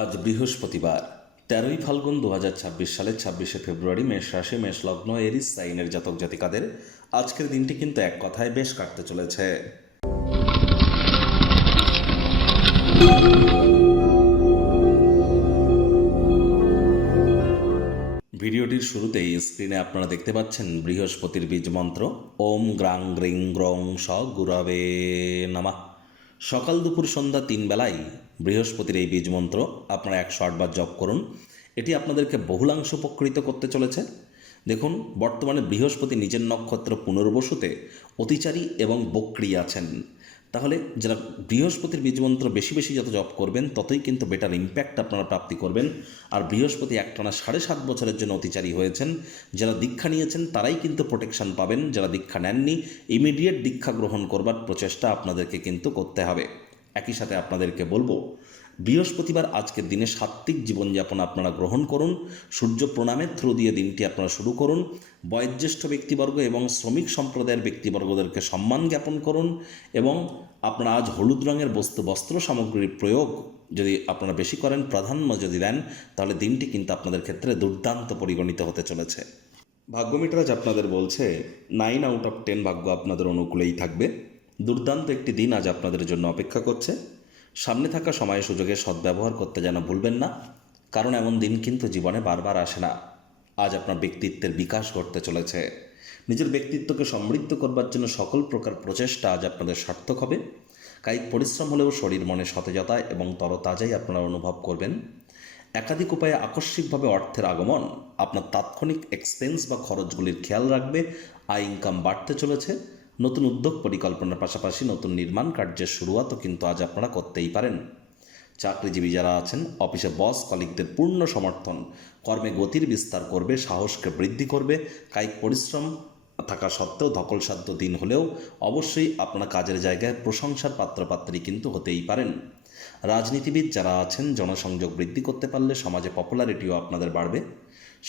আজ বৃহস্পতিবার 13ই ফাল্গুন 2026 সালের 26শে ফেব্রুয়ারি। মেষ রাশি, মেষ লগ্ন, এরিস সাইনের জাতক জাতিকাদের আজকের দিনটি কিন্তু এক কথায় বেশ কাটতে চলেছে। ভিডিওটির শুরুতেই স্ক্রিনে আপনারা দেখতে পাচ্ছেন বৃহস্পতির বীজ মন্ত্র ওম গ্রাং গ্রিং গ্রং স গুরবে নমঃ। সকাল দুপুর সন্ধ্যা 3 বেলায় বৃহস্পতির এই বীজ মন্ত্র আপনারা 108 বার জপ করুন। এটি আপনাদেরকে বহুলাংশ উপকৃত করতে চলেছে। দেখুন, বর্তমানে বৃহস্পতি নিজের নক্ষত্র পুনর্বসুতে অতিচারী এবং বক্রী আছেন। তাহলে যারা বৃহস্পতির বীজমন্ত্র বেশি বেশি যত জপ করবেন ততই কিন্তু বেটার ইম্প্যাক্ট আপনারা প্রাপ্তি করবেন। আর বৃহস্পতি একটানা 7.5 বছরের জন্য অতিচারী হয়েছেন। যারা দীক্ষা নিয়েছেন তারাই কিন্তু প্রোটেকশন পাবেন। যারা দীক্ষা নেননি, ইমিডিয়েট দীক্ষা গ্রহণ করবার প্রচেষ্টা আপনাদেরকে কিন্তু করতে হবে। একই সাথে আপনাদেরকে বলবো, বৃহস্পতিবার আজকের দিনে সাত্ত্বিক জীবনযাপন আপনারা গ্রহণ করুন। সূর্য প্রণামের থ্রু দিয়ে দিনটি আপনারা শুরু করুন। বয়োজ্যেষ্ঠ ব্যক্তিবর্গ এবং শ্রমিক সম্প্রদায়ের ব্যক্তিবর্গদেরকে সম্মান জ্ঞাপন করুন। এবং আপনারা আজ হলুদ রঙের বস্ত্র সামগ্রীর প্রয়োগ যদি আপনারা বেশি করেন, প্রাধান্য যদি দেন, তাহলে দিনটি কিন্তু আপনাদের ক্ষেত্রে দুর্দান্ত পরিগণিত হতে চলেছে। ভাগ্যমিটার আজ আপনাদের বলছে 9 আউট অফ 10 ভাগ্য আপনাদের অনুকূলেই থাকবে। দুর্দান্ত একটি দিন আজ আপনাদের জন্য অপেক্ষা করছে। সামনে থাকা সময় সুযোগের সদ্ব্যবহার করতে যেন ভুলবেন না, কারণ এমন দিন কিন্তু জীবনে বারবার আসে না। আজ আপনার ব্যক্তিত্বের বিকাশ ঘটতে চলেছে। নিজের ব্যক্তিত্বকে সমৃদ্ধ করবার জন্য সকল প্রকার প্রচেষ্টা আজ আপনাদের সার্থক হবে। কায়িক পরিশ্রম হলেও শরীর মনে সতেজতা এবং তরতাজাই আপনারা অনুভব করবেন। একাধিক উপায়ে আকস্মিকভাবে অর্থের আগমন আপনার তাৎক্ষণিক এক্সপেন্স বা খরচগুলির খেয়াল রাখবে। আয় ইনকাম বাড়তে চলেছে। নতুন উদ্যোগ পরিকল্পনার পাশাপাশি নতুন নির্মাণ কার্যের শুরুয়াতও কিন্তু আজ আপনারা করতেই পারেন। চাকরিজীবী যারা আছেন, অফিসে বস কলিগদের পূর্ণ সমর্থন কর্মে গতির বিস্তার করবে, সাহসকে বৃদ্ধি করবে। কায়িক পরিশ্রম থাকা সত্ত্বেও ধকলসাধ্য দিন হলেও অবশ্যই আপনারা কাজের জায়গায় প্রশংসার পাত্রপাত্রী কিন্তু হতেই পারেন। রাজনীতিবিদ যারা আছেন, জনসংযোগ বৃদ্ধি করতে পারলে সমাজে পপুলারিটিও আপনাদের বাড়বে।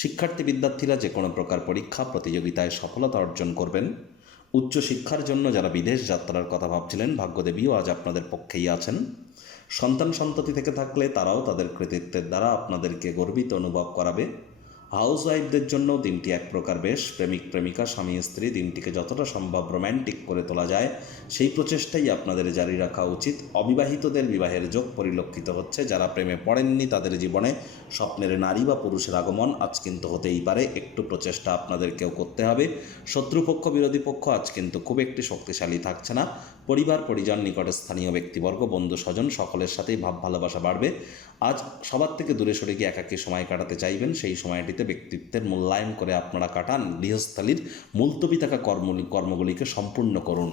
শিক্ষার্থী বিদ্যার্থীরা যে কোনো প্রকার পরীক্ষা প্রতিযোগিতায় সফলতা অর্জন করবেন। উচ্চশিক্ষার জন্য যারা বিদেশ যাত্রার কথা ভাবছিলেন, ভাগ্যদেবীও আজ আপনাদের পক্ষেই আছেন। সন্তান সন্ততি থেকে থাকলে তারাও তাদের কৃতিত্বের দ্বারা আপনাদেরকে গর্বিত অনুভব করাবে। হাউস ওয়াইফদের জন্য দিনটি এক প্রকার বেশ। প্রেমিক প্রেমিকা, স্বামী স্ত্রী দিনটিকে যতটা সম্ভব রোম্যান্টিক করে তোলা যায় সেই প্রচেষ্টাই আপনাদের জারি রাখা উচিত। অবিবাহিতদের বিবাহের যোগ পরিলক্ষিত হচ্ছে। যারা প্রেমে পড়েননি তাদের জীবনে স্বপ্নের নারী বা পুরুষের আগমন আজ কিন্তু হতেই পারে। একটু প্রচেষ্টা আপনাদেরকেও করতে হবে। শত্রুপক্ষ বিরোধী পক্ষ আজ কিন্তু খুব একটি শক্তিশালী থাকছে না। পরিবার পরিজন, নিকটে স্থানীয় ব্যক্তিবর্গ, বন্ধু স্বজন সকলের সাথেই ভাব ভালোবাসা বাড়বে। আজ সবার থেকে দূরে সরে গিয়ে একাকী সময় কাটাতে চাইবেন। সেই সময়টিতে ব্যক্তিত্বের মূল্যায়ন করে আপনারা কাটান। গৃহস্থালির মুলতবি থাকা কর্মগুলিকে সম্পূর্ণ করুন।